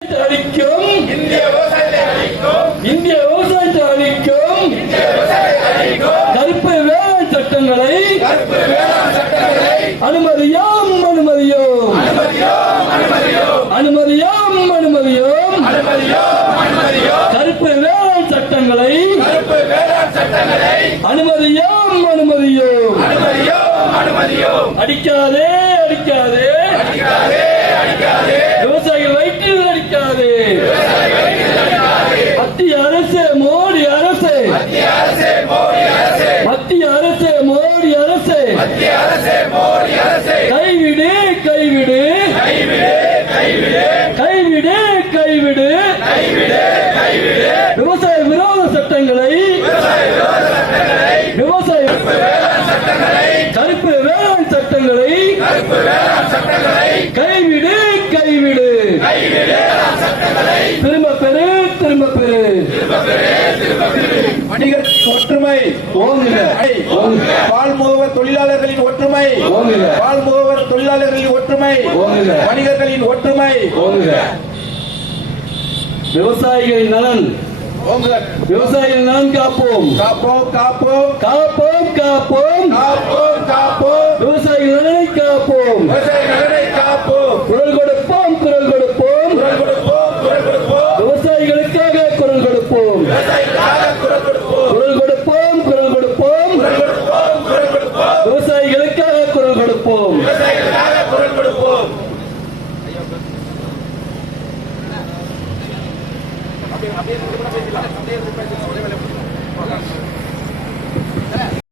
அளிக்கும் இந்திய விவசாயத்தை அளிக்கும் கருப்பு வேளாண் சட்டங்களை அனுமதியோம் அனுமதியோம் அனுமதியோம் அனுமதியோம் கருப்பு வேளாண் சட்டங்களை அனுமதியோம் அனுமதியோம் அடிக்காதே அடிக்காதே விவசாயிகள் வயிற்றில் அடிக்காதே. மத்திய அரசு மோடி அரசு மத்திய அரசு மோடி அரசு கைவிடு கைவிடு கைவிடு கைவிடு விவசாய விரோத சட்டங்களை விவசாய கருப்பு வேளாண் சட்டங்களை கைவிடு கைவிடு திரும்ப பெறு திரும்ப பெறு. வணிகர் ஒற்றுமை ஓங்குக பால் முகவர் தொழிலாளர்களின் ஒற்றுமை பால் முகவர் தொழிலாளர்களின் ஒற்றுமை வணிகர்களின் ஒற்றுமை விவசாயிகளின் நலன் விவசாயிகள் நலன் காப்போம் காப்போம் காப்போம் காப்போம் காப்போம் காப்போம் காப்போம் விவசாயிகள் நலனை காப்போம்.